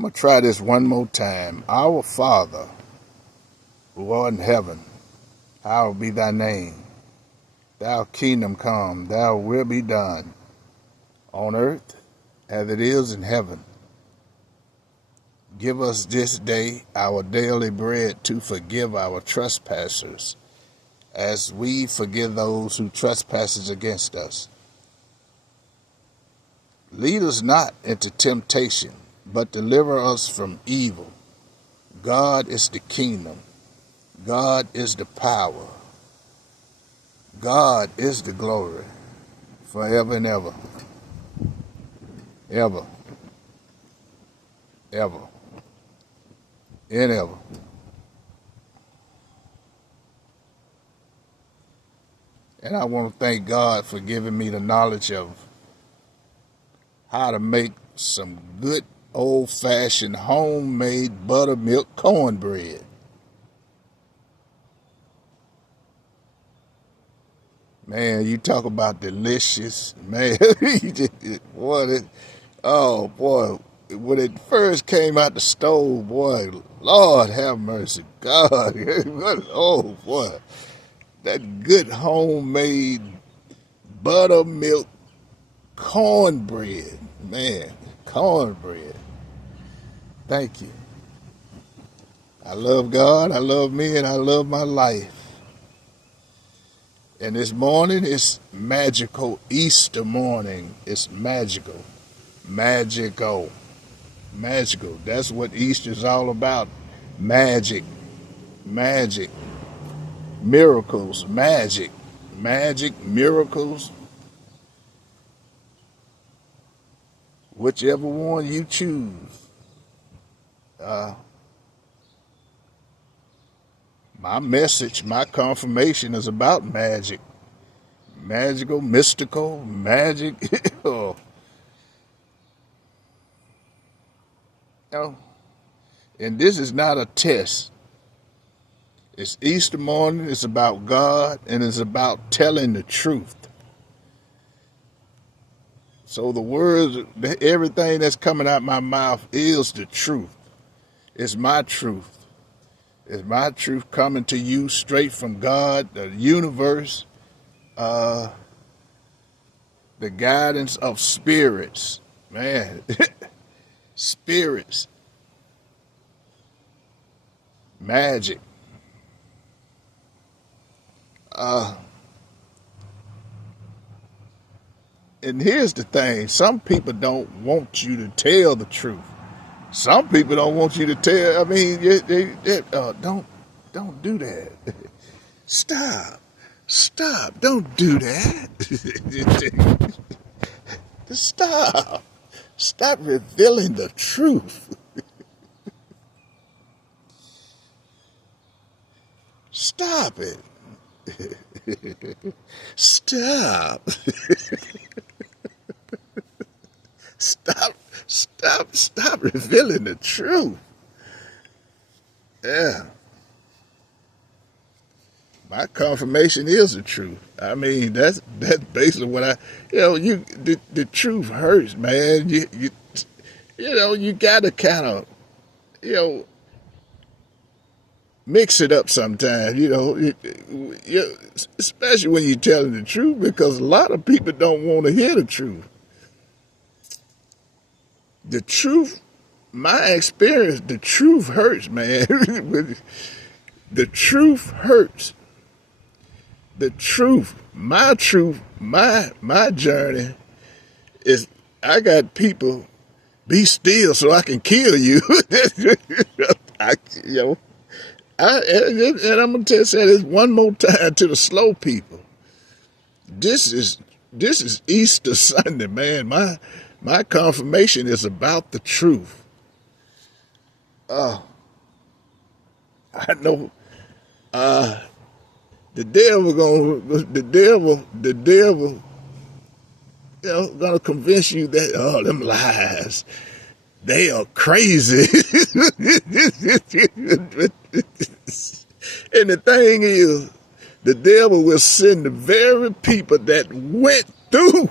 I'm going to try this one more time. Our Father, who art in heaven, hallowed be thy name. Thy kingdom come, thy will be done, on earth as it is in heaven. Give us this day our daily bread, to forgive our trespassers, as we forgive those who trespass against us. Lead us not into temptation, but deliver us from evil. God is the kingdom. God is the power. God is the glory, forever and ever. Ever. Ever. And ever. And I want to thank God for giving me the knowledge of how to make some good old-fashioned homemade buttermilk cornbread. Man, you talk about delicious, man. Oh boy, when it first came out the stove, boy, Lord have mercy, God, oh boy, that good homemade buttermilk cornbread, man, cornbread. Thank you. I love God, I love me, and I love my life. And this morning is magical Easter morning. It's magical. Magical. Magical. That's what Easter's all about. Magic. Magic. Miracles. Magic. Magic. Miracles. Whichever one you choose. My message, my confirmation is about magic. Magical, mystical, magic. Oh. And this is not a test. It's Easter morning, it's about God, and it's about telling the truth. So the words, everything that's coming out my mouth is the truth. It's my truth. It's my truth coming to you straight from God, the universe, the guidance of spirits. Man, spirits. Magic. And here's the thing. Some people don't want you to tell the truth. Some people don't want you to tell. I mean, don't do that. Stop. Don't do that. Stop revealing the truth. Stop it. Stop. Stop revealing the truth. Yeah. My confirmation is the truth. I mean, that's basically what the truth hurts, man. You gotta kind of, mix it up sometimes, especially when you're telling the truth, because a lot of people don't want to hear the truth. The truth, my experience, the truth hurts, man. The truth hurts. The truth, my journey is, I got people, be still so I can kill you. And I'm going to say this one more time to the slow people. This is Easter Sunday, man. My confirmation is about the truth. I know the devil gonna convince you that them lies, they are crazy. And the thing is, the devil will send the very people that went through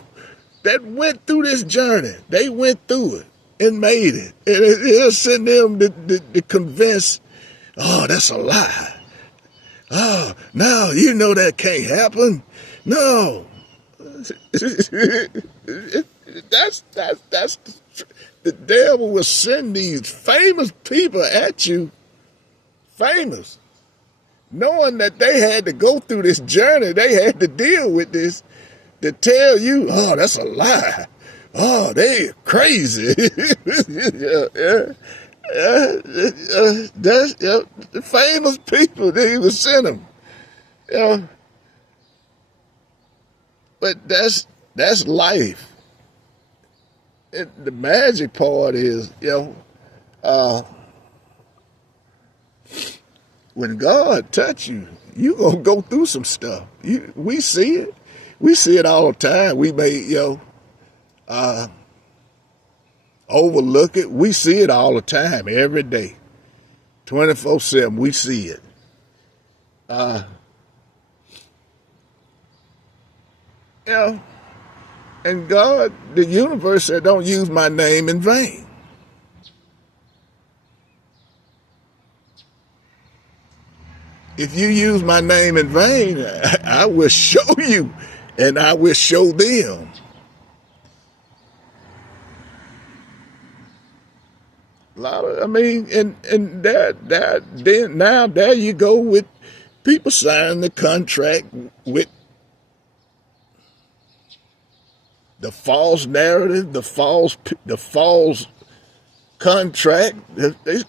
this journey. They went through it. and made it. And it'll send them to convince, oh, that's a lie. Oh, no, you know that can't happen. No. that's the devil will send these famous people at you, famous, knowing that they had to go through this journey, they had to deal with this, to tell you, oh, that's a lie. Oh, they crazy. That's the famous people, they even send them. But that's life. The magic part is, when God touch you, you gonna go through some stuff. We see it. We see it all the time. We may, overlook it. We see it all the time, every day. 24/7, we see it. And God, the universe said, don't use my name in vain. If you use my name in vain, I will show you and I will show them. And then now there you go with people signing the contract with the false narrative, the false contract. They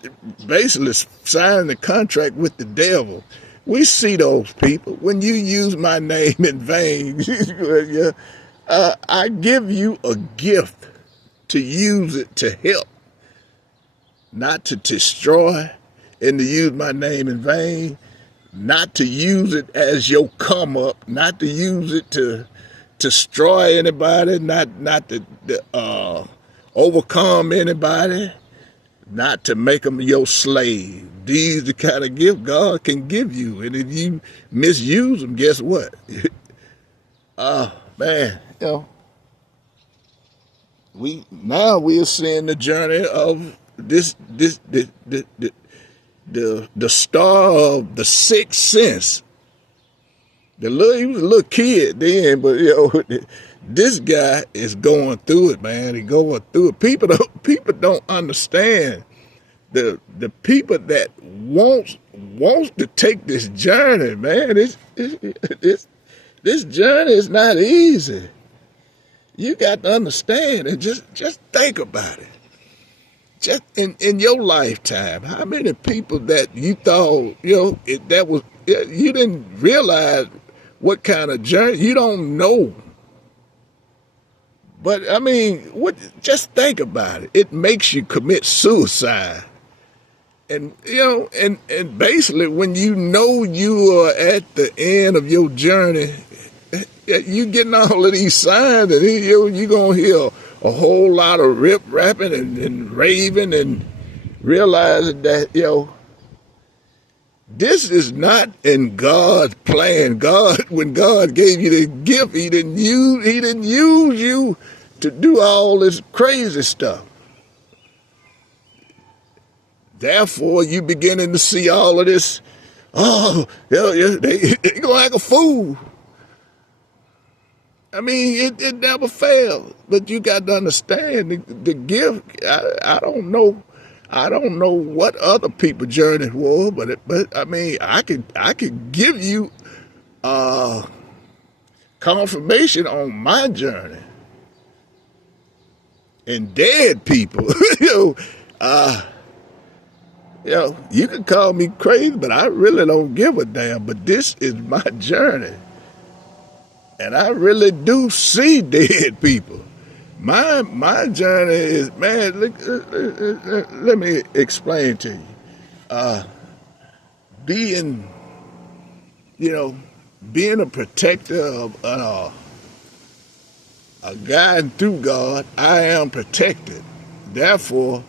basically signing the contract with the devil. We see those people. When you use my name in vain, I give you a gift to use it to help, not to destroy, and to use my name in vain, not to use it as your come up, not to use it to destroy anybody, not to overcome anybody, not to make them your slave. These are the kind of gift God can give you, and if you misuse them, guess what? Man, we are seeing the journey of the star of the Sixth Sense. He was a little kid then, but this guy is going through it, man. He's going through it. People don't understand the people that wants to take this journey, man. This journey is not easy. You got to understand and just think about it. Just in your lifetime, how many people that you thought, you didn't realize what kind of journey, you don't know. But just think about it. It makes you commit suicide. And, and basically when you know you are at the end of your journey, you getting all of these signs, and you're going to hear a whole lot of rip-rapping and raving, and realizing that, this is not in God's plan. When God gave you the gift, He didn't use you to do all this crazy stuff. Therefore, you beginning to see all of this. Oh, they gonna act a fool. It never fails. But you got to understand the gift. I don't know. I don't know what other people's journey was, but I could give you confirmation on my journey. And dead people, you can call me crazy, but I really don't give a damn. But this is my journey, and I really do see dead people. My journey is, man, let me explain to you. Being a protector of a guide through God, I am protected. Therefore,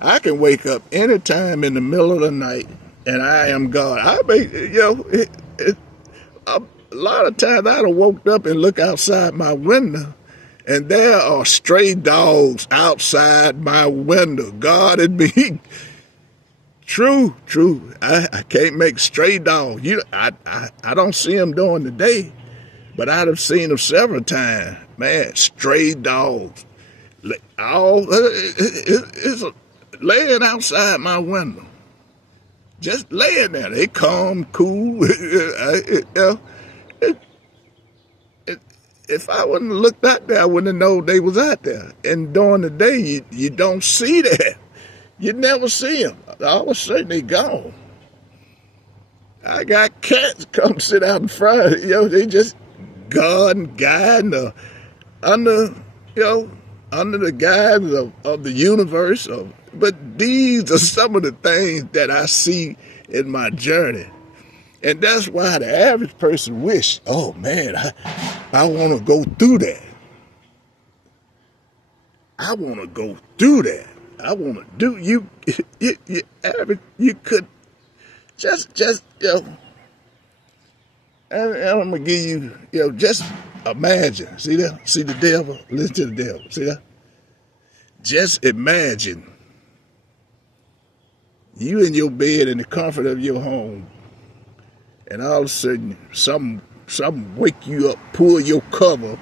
I can wake up anytime in the middle of the night, and I am God. A lot of times I'd have woke up and look outside my window, And there are stray dogs outside my window. God, it be true. I can't make stray dogs. I don't see them during the day, but I've seen them several times. Man, stray dogs. It's laying outside my window. Just laying there. They calm, cool. If I wouldn't have looked out there, I wouldn't have known they was out there. And during the day, you don't see that. You never see them. All of a sudden, they gone. I got cats come sit out in front. They just guiding under the guidance of the universe. But these are some of the things that I see in my journey. And that's why the average person wish, oh man, I want to go through that. I want to go through that. I want to do you could just and I'm gonna give you, just imagine. See that? See the devil? Listen to the devil. See that? Just imagine you in your bed in the comfort of your home, and all of a sudden something wake you up, pull your cover,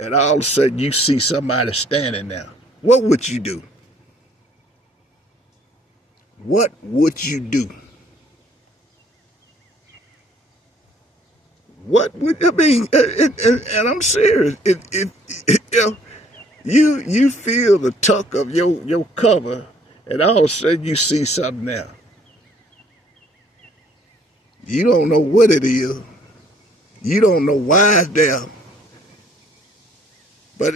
and all of a sudden you see somebody standing there. What would you do? What would you do? What would I mean? And I'm serious. You feel the tuck of your cover, and all of a sudden you see something there. You don't know what it is. You don't know why it's there. But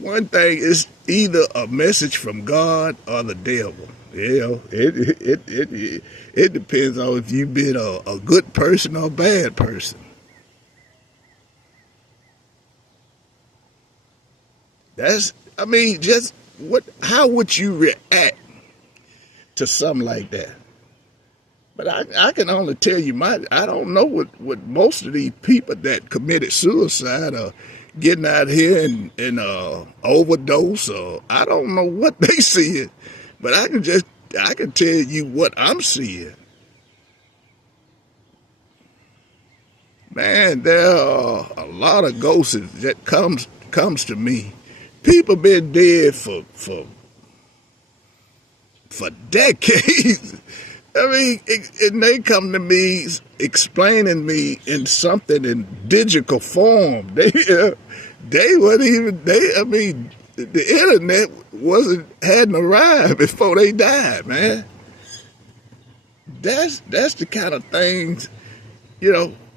one thing is either a message from God or the devil. It depends on if you've been a good person or a bad person. How would you react to something like that? But I can only tell you I don't know what most of these people that committed suicide or getting out here and overdose, or I don't know what they see, but I can tell you what I'm seeing. Man, there are a lot of ghosts that comes to me. People been dead for decades. I mean, and they come to me explaining me in something in digital form. They weren't even. I mean, the internet hadn't arrived before they died, man. That's the kind of things,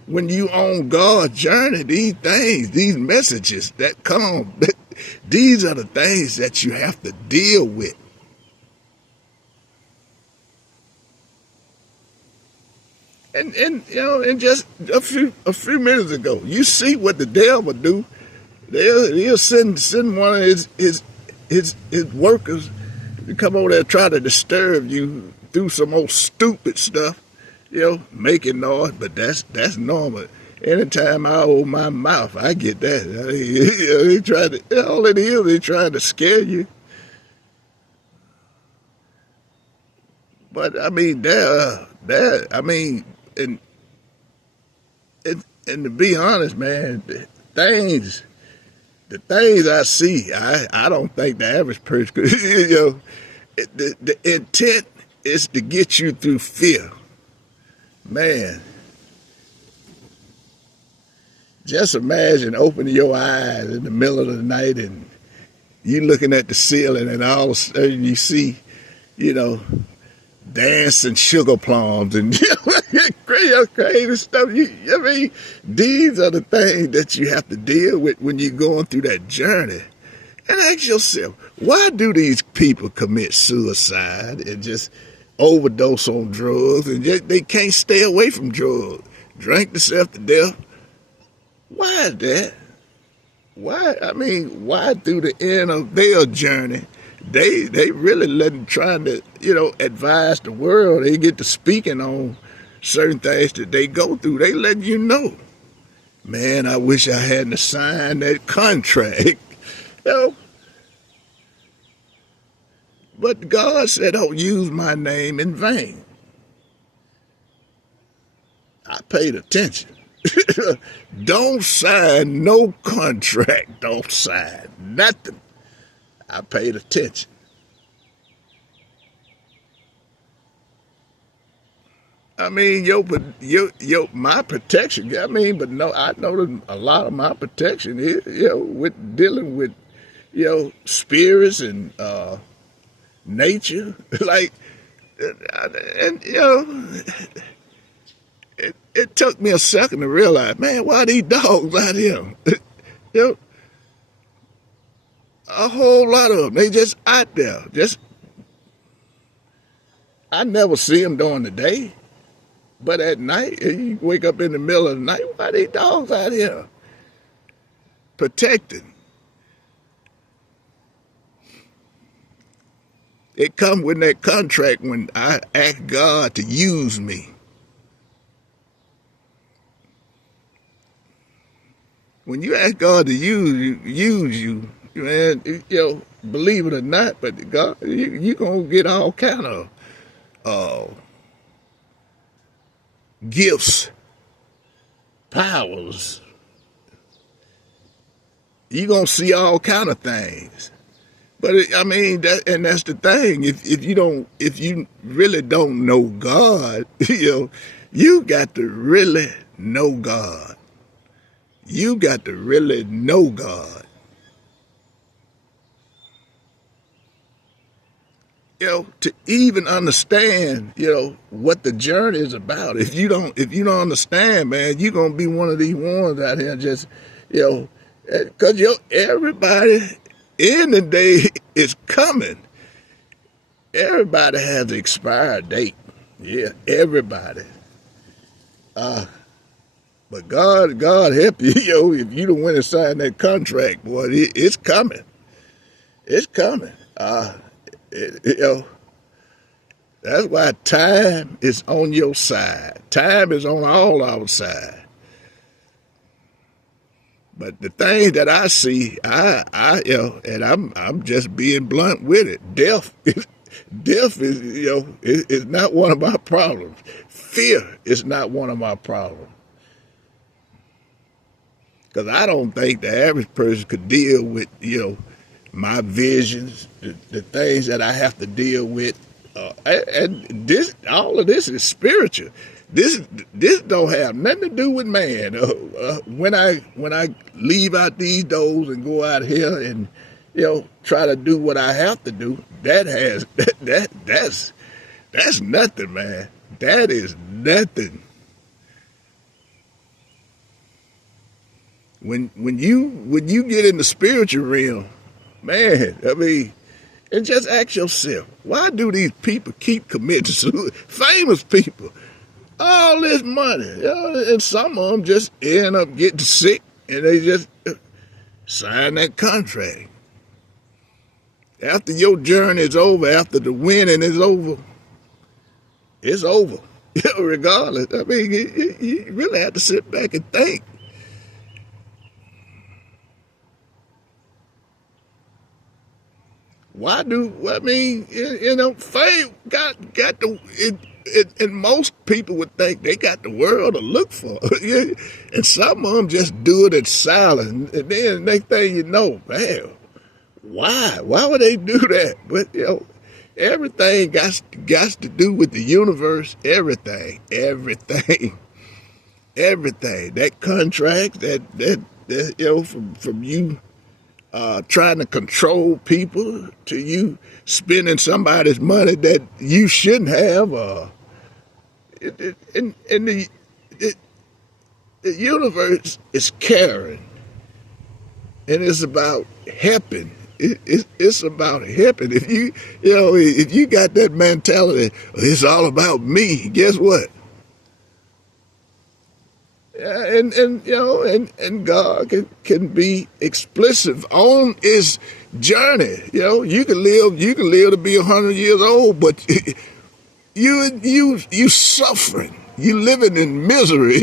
when you on God's journey. These things, these messages that come, these are the things that you have to deal with. And just a few minutes ago, you see what the devil do. He'll send one of his workers to come over there and try to disturb you through some old stupid stuff, making noise. But that's normal. Anytime I open my mouth, I get that. They try to, all it is, they trying to scare you. But I mean, and to be honest, man, the things I see, I don't think the average person could, the intent is to get you through fear. Man, just imagine opening your eyes in the middle of the night and you looking at the ceiling and all of a sudden you see, dancing sugar plums and crazy stuff. These are the things that you have to deal with when you're going through that journey. And ask yourself, why do these people commit suicide and just overdose on drugs and they can't stay away from drugs, drink themselves to death? Why is that? Why through the end of their journey, they really trying to, advise the world. They get to speaking on certain things that they go through. They letting you know, Man, I wish I hadn't signed that contract. You know, but God said, don't use my name in vain. I paid attention. Don't sign no contract. Don't sign nothing. I paid attention. I mean, my protection. I mean, but no, I know that a lot of my protection is, with dealing with, spirits and nature. Like, and it took me a second to realize, man, why these dogs out here? you know, a whole lot of them. They just out there. I never see them during the day. But at night, you wake up in the middle of the night, why these dogs out here? Protected. It come with that contract when I asked God to use me. When you ask God to use you, man, believe it or not, but God, you gonna get all kind of gifts, powers. You gonna see all kind of things. But that's the thing. If you really don't know God, you got to really know God. You got to really know God. To even understand, what the journey is about. If you don't understand, man, you're gonna be one of these ones out here just, because everybody in the day is coming. Everybody has an expired date. Yeah, everybody. But God help you, if you don't went and signed that contract, boy, it's coming. It's coming. That's why time is on your side. Time is on all our side. But the thing that I see, and I'm just being blunt with it. Death is not one of my problems. Fear is not one of my problems. Because I don't think the average person could deal with, my visions, the things that I have to deal with. And all of this is spiritual. This don't have nothing to do with man. When I leave out these doors and go out here and try to do what I have to do, that's nothing, man. That is nothing. When you get in the spiritual realm, man, and just ask yourself, why do these people keep committing suicide? Famous people, all this money, and some of them just end up getting sick, and they just sign that contract. After your journey is over, after the winning is over, it's over. Regardless, you really have to sit back and think. Fame got and most people would think they got the world to look for. And some of them just do it in silence. And then next thing you know, man, why? Why would they do that? But, everything got to do with the universe, everything. That contract, from you trying to control people to you spending somebody's money that you shouldn't have. The universe is caring, and it's about helping. It's about helping. If you got that mentality, it's all about me. Guess what? And God can be explicit on his journey. You can live to be 100 years old, but you suffering. You living in misery.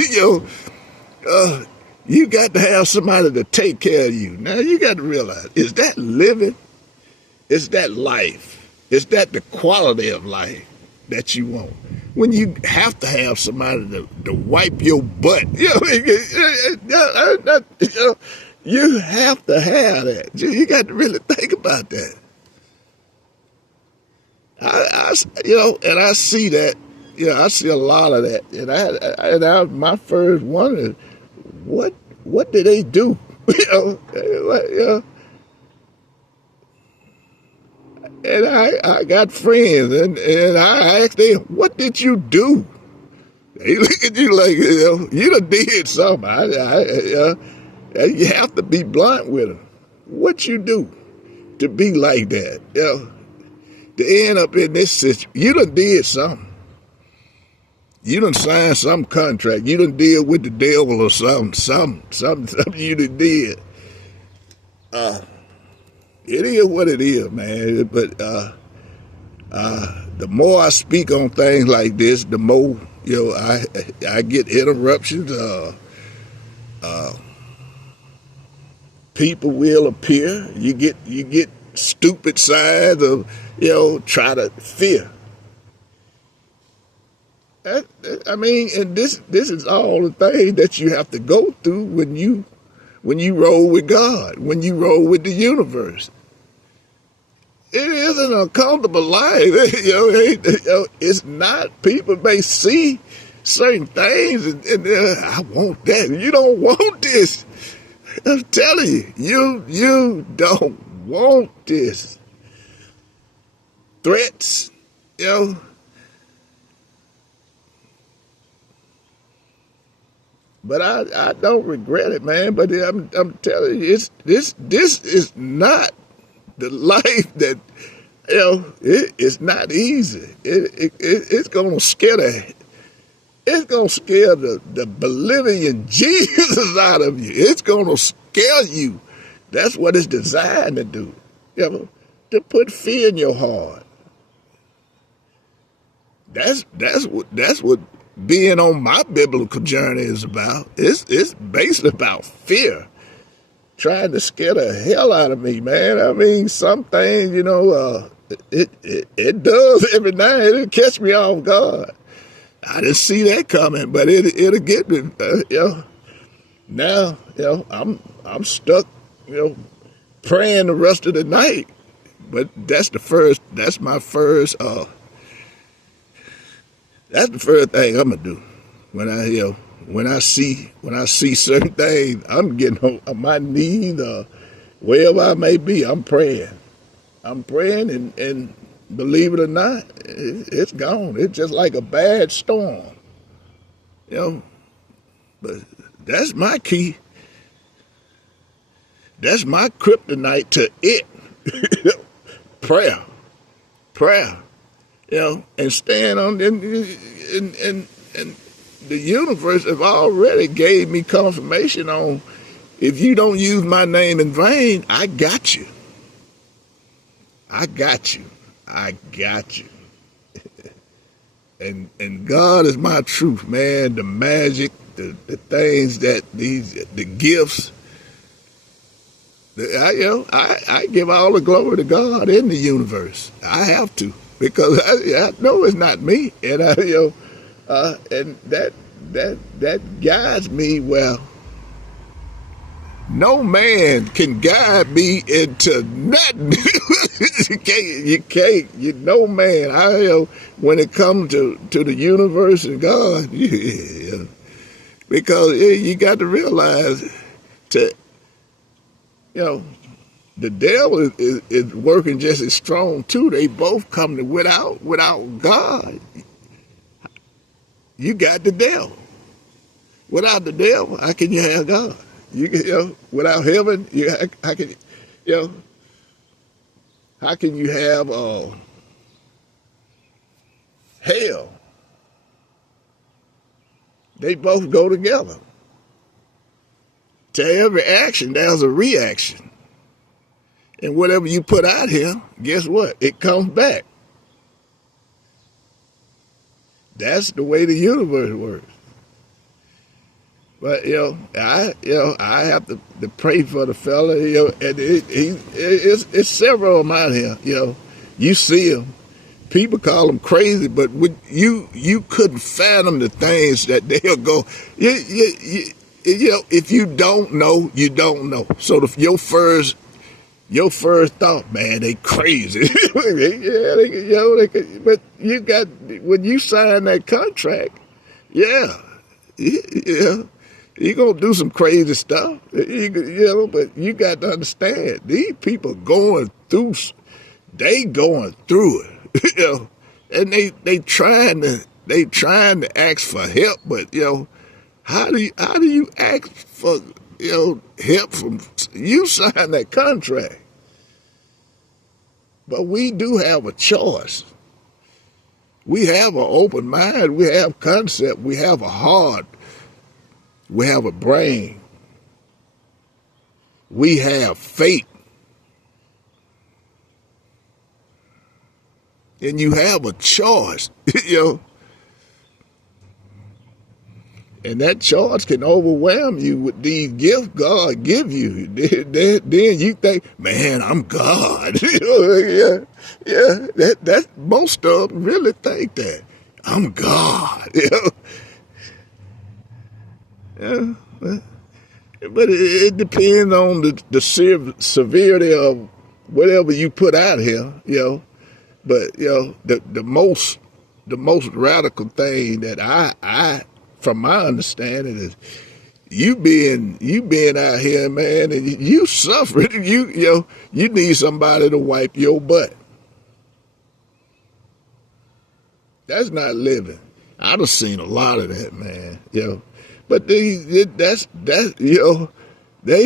You got to have somebody to take care of you. Now you got to realize, is that living? Is that life? Is that the quality of life that you want? When you have to have somebody to wipe your butt, you have to have that. You got to really think about that. And I see that. I see a lot of that. My first one is, what do they do? And I got friends, and I asked them, what did you do? They look at you like, you done did something. You have to be blunt with them. What you do to be like that? To end up in this situation, you done did something. You done signed some contract. You done deal with the devil or something you done did. It is what it is, man. But the more I speak on things like this, the more I get interruptions. People will appear. You get stupid sides of try to fear. And this is all the things that you have to go through when you roll with God, when you roll with the universe. It is an uncomfortable life. It's not. People may see certain things and I want that. You don't want this. I'm telling you, you don't want this. Threats, But I don't regret it, man. But I'm telling you, this is not the life that it's not easy. It's gonna scare the Bolivian Jesus out of you. It's gonna scare you. That's what it's designed to do. To put fear in your heart. That's what being on my biblical journey is about. It's basically about fear, trying to scare the hell out of me, man. I mean, some things, it does every night. It'll catch me off guard. I didn't see that coming, but it'll get me. Now, I'm stuck, praying the rest of the night. But that's the first thing I'm gonna do when I see certain things. I'm getting on my knees, wherever I may be. I'm praying, and believe it or not, it's gone. It's just like a bad storm, But that's my key. That's my kryptonite to it. Prayer, and stand on, and the universe have already gave me confirmation on, if you don't use my name in vain, I got you. I got you. And God is my truth, man. The magic, the things that the gifts. I give all the glory to God in the universe. I have to, because I know it's not me, and and that guides me. Well, no man can guide me into nothing. You can't. No man. When it comes to the universe and God, because you got to realize the devil is working just as strong too. They both come to without God. You got the devil. Without the devil, how can you have God? Without heaven, how can you have hell? They both go together. To every action, there's a reaction. And whatever you put out here, guess what? It comes back. That's the way the universe works. But I have to pray for the fella. And it's several of them out here. You see them. People call them crazy, but you couldn't fathom the things that they'll go. If you don't know, you don't know. So your first thought, man, they crazy. But you got, when you sign that contract, yeah, you're gonna do some crazy stuff, but you got to understand, these people going through it, and they trying to ask for help, but how do you ask for help from you? Sign that contract? But we do have a choice. We have an open mind. We have concept. We have a heart. We have a brain. We have faith. And you have a choice, And that choice can overwhelm you with these gifts God give you. Then you think, man, I'm God. That's most of them really think that. I'm God. But it depends on the severity of whatever you put out here, But the most radical thing that I from my understanding is you being out here, man, and you suffering. You need somebody to wipe your butt. That's not living. I've seen a lot of that, man. But they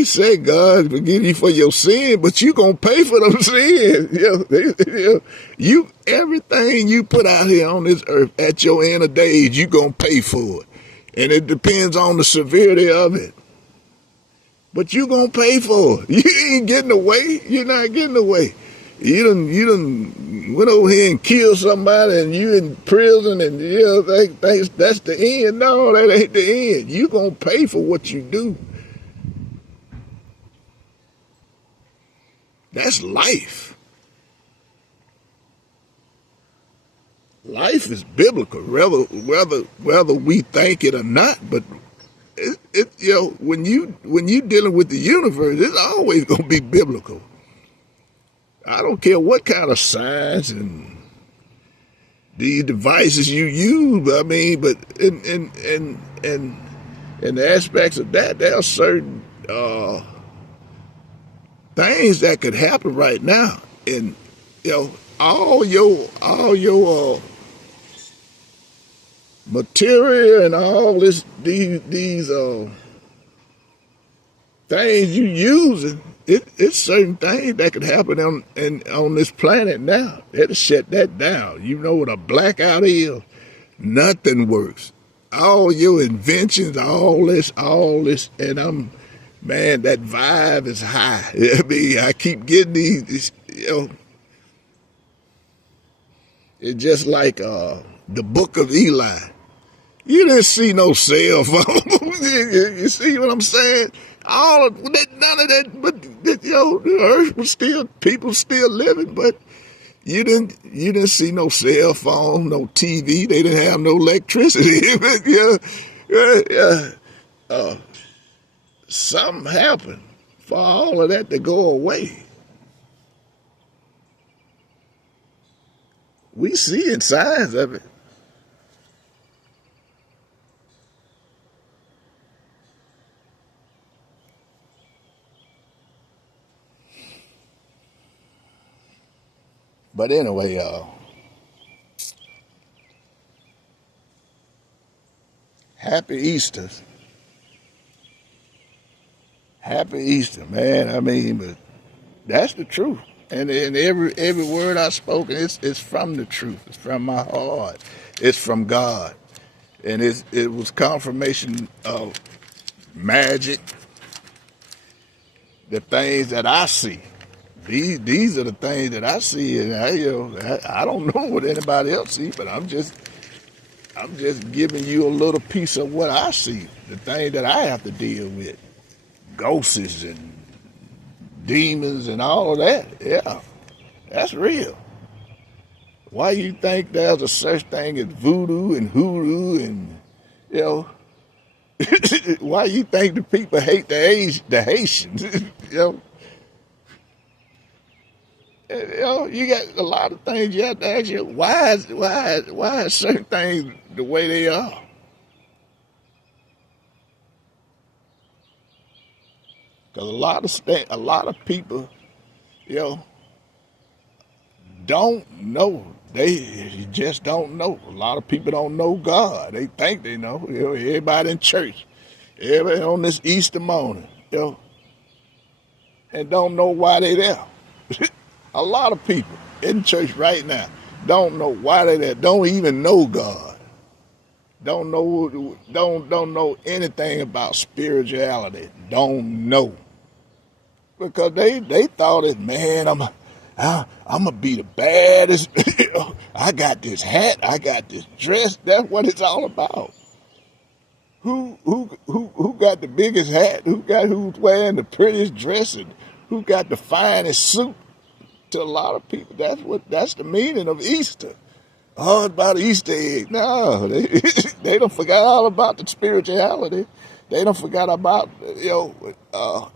say God forgive you for your sin, but you gonna pay for them sins. You everything you put out here on this earth at your end of days, you gonna pay for it, and it depends on the severity of it. But you gonna pay for it. You ain't getting away. You're not getting away. You done went over here and killed somebody, and you in prison, and that's the end. No, that ain't the end. You gonna pay for what you do. That's life. Life is biblical, whether we think it or not. But when you dealing with the universe, it's always gonna be biblical. I don't care what kind of science and these devices you use. I mean, but in the aspects of that, there are certain things that could happen right now, and all your material and all these things you using. It's certain things that could happen on this planet now. It'll shut that down. You know what a blackout is? Nothing works. All your inventions, all this, and man, that vibe is high. I mean, I keep getting these it's just like the book of Eli. You didn't see no cell phone. You see what I'm saying? All of that, none of that, but the earth was still, people still living, but you didn't see no cell phone, no TV. They didn't have no electricity. Something happened for all of that to go away. We seeing signs of it. But anyway, happy Easter. Happy Easter, man. I mean, but that's the truth. And every word I spoken, it's from the truth. It's from my heart. It's from God. And it was confirmation of magic, the things that I see. These are the things that I see, and I don't know what anybody else sees, but I'm just I'm just giving you a little piece of what I see, the thing that I have to deal with. Ghosts and demons and all of that. Yeah, that's real. Why you think there's a such thing as voodoo and hoodoo and, you know, why you think the people hate the Haitians? you you got a lot of things you have to ask you. Why is certain things the way they are? Because a lot of people, you know, don't know. They just don't know. A lot of people don't know God. They think they know. You know, everybody in church, everybody on this Easter morning, you know, and don't know why they there. A lot of people in church right now don't know why they there. Don't even know God. Don't know anything about spirituality. Don't know. Because they thought it, man, I'm gonna be the baddest. I got this hat, I got this dress. That's what it's all about. Who got the biggest hat? Who's wearing the prettiest dress, and who got the finest suit? To a lot of people, that's the meaning of Easter. Oh, it's about Easter egg. No, they don't forgot all about the spirituality. They don't forgot about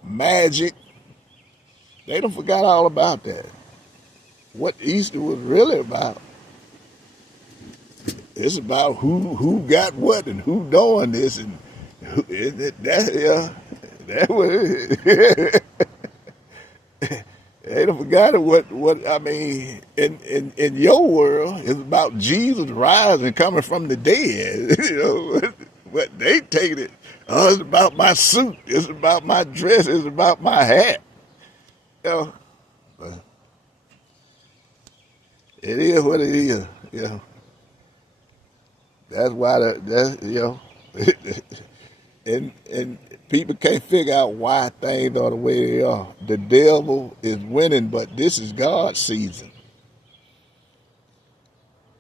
magic. They don't forgot all about that. What Easter was really about. It's about who got what and who doing this and that was they don't forgot what I mean in your world it's about Jesus rising coming from the dead. But they take it. Oh, it's about my suit. It's about my dress. It's about my hat. You know, it is what it is. That's why and people can't figure out why things are the way they are. The devil is winning, but this is God's season.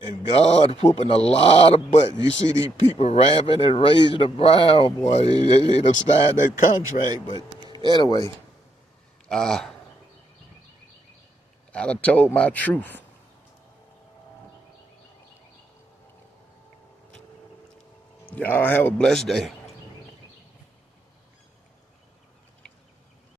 And God whooping a lot of butt. You see these people ramping and raising the brown, boy. They don't sign that contract. But anyway, I done told my truth. Y'all have a blessed day.